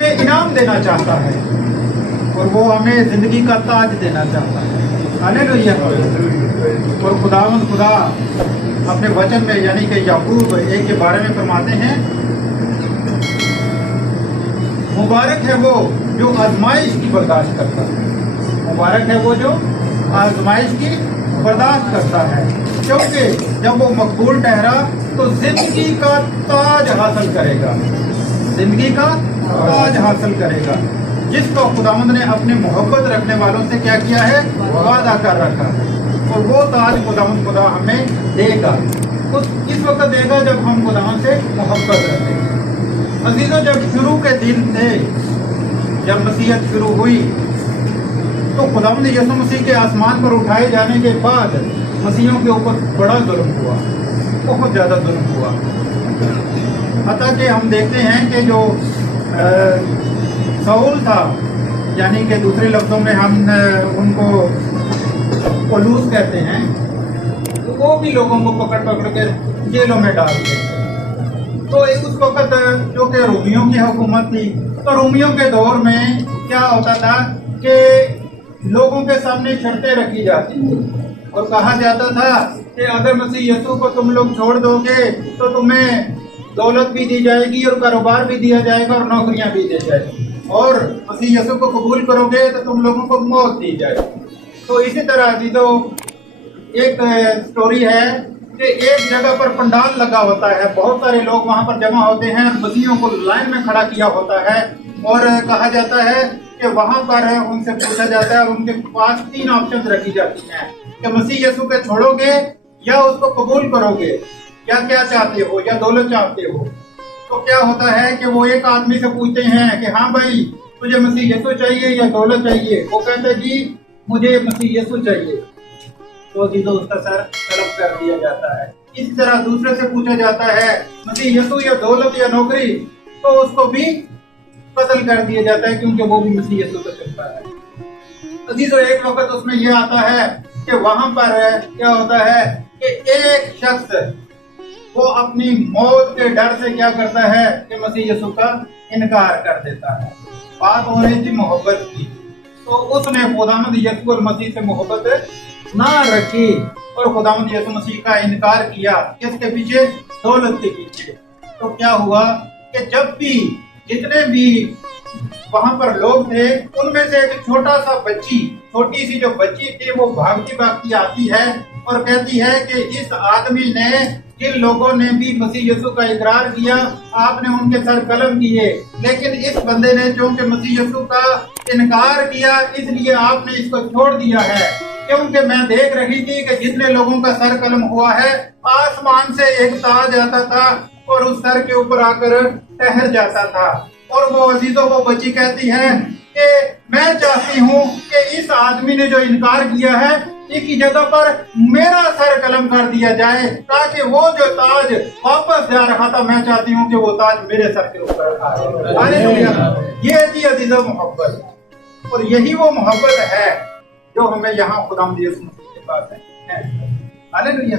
इनाम देना चाहता है और वो हमें जिंदगी का ताज देना चाहता है। हालेलुया। और खुदा अपने वचन में यानी कि याकूब 1 के 12 में फरमाते हैं, मुबारक है वो जो आजमाइश की बर्दाश्त करता है। मुबारक है वो जो आजमाइश की बर्दाश्त करता है, क्योंकि जब वो मकबूल ठहरा तो जिंदगी का ताज हासिल करेगा। जिंदगी का ताज हासिल करेगा, जिसको खुदावंद ने अपने मोहब्बत रखने वालों से क्या किया है, वादा कर रखा है। और वो ताज खुदा हमें देगा, इस वक्त देगा जब हम खुदावंद से मोहब्बत रखें। अजीजों, जब शुरू के दिन थे, जब मसीहत शुरू हुई, तो खुदावंद यीशु मसीह के आसमान पर उठाए जाने के बाद मसीहों के ऊपर बड़ा जुल्म हुआ, बहुत ज्यादा जुल्म हुआ। हत्ता कि हम देखते हैं कि जो साउल था, यानी कि दूसरे लफ्जों में हम उनको पौलुस कहते हैं, तो वो भी लोगों को पकड़ के जेलों में डालते थे। तो उस वक्त जो कि रोमियों की हुकूमत थी, तो रोमियों के दौर में क्या होता था कि लोगों के सामने शर्तें रखी जाती थी और कहा जाता था कि अगर मसीह यीशु को तुम लोग छोड़ दोगे तो तुम्हें दौलत भी दी जाएगी और कारोबार भी दिया जाएगा और नौकरियां भी दी जाएगी, और मसीह यीशु को कबूल करोगे तो तुम लोगों को मौत दी जाएगी। तो इसी तरह की तो एक स्टोरी है कि एक जगह पर पंडाल लगा होता है, बहुत सारे लोग वहां पर जमा होते हैं और मसीहों को लाइन में खड़ा किया होता है, और कहा जाता है कि वहां पर उनसे पूछा जाता है और उनके पास 3 ऑप्शन रखी जाती हैं कि मसीह यीशु को छोड़ोगे या उसको कबूल करोगे, या क्या चाहते हो, या दौलत चाहते हो। तो क्या होता है कि वो एक आदमी से पूछते हैं कि हाँ भाई, तुझे मसीह यीशु चाहिए या दौलत चाहिए? वो कहते जी मुझे मसीह यीशु चाहिए। तो जीजो उसका सर कलम कर दिया जाता है। इसी तरह दूसरे से पूछा जाता है मसीह यीशु या दौलत या नौकरी, तो उसको भी कत्ल कर दिया जाता है, क्योंकि वो भी मसीह यीशु को चलता है। तो जीजो एक वक्त उसमें यह आता है कि वहां पर क्या होता है कि एक शख्स वो अपनी मौत के डर से क्या करता है कि मसीह यीशु का इनकार कर देता है। बात हो रही थी मोहब्बत की, तो उसने खुदावंद यीशु और मसीह से मोहब्बत ना रखी और खुदावंद यीशु मसीह का इनकार किया। किसके पीछे? दौलत के पीछे। तो क्या हुआ कि जब भी जितने भी वहां पर लोग थे, उनमें से एक छोटा सा बच्ची, छोटी सी जो बच्ची थी, वो भागती भागती आती है और कहती है कि इस आदमी ने, जिन लोगों ने भी मसीह यीशु का इकरार किया, आपने उनके सर कलम किए, लेकिन इस बंदे ने जो कि मसीह यीशु का इनकार किया, इसलिए आपने इसको छोड़ दिया है। क्योंकि मैं देख रही थी कि जितने लोगों का सर कलम हुआ है, आसमान से एक ताज आता था और उस सर के ऊपर आकर ठहर जाता था। और वो अजीजों, वो बच्ची कहती है कि मैं चाहती हूँ कि इस आदमी ने जो इनकार किया है, एक ही जगह पर मेरा सर कलम कर दिया जाए, ताकि वो जो ताज वापस जा रहा था, मैं चाहती हूँ कि वो ताज मेरे सर के ऊपर आए। ये थी अजीजों मोहब्बत, और यही वो मोहब्बत है जो हमें यहाँ खुदावंद यीशु मसीह के पास है। हालेलुया।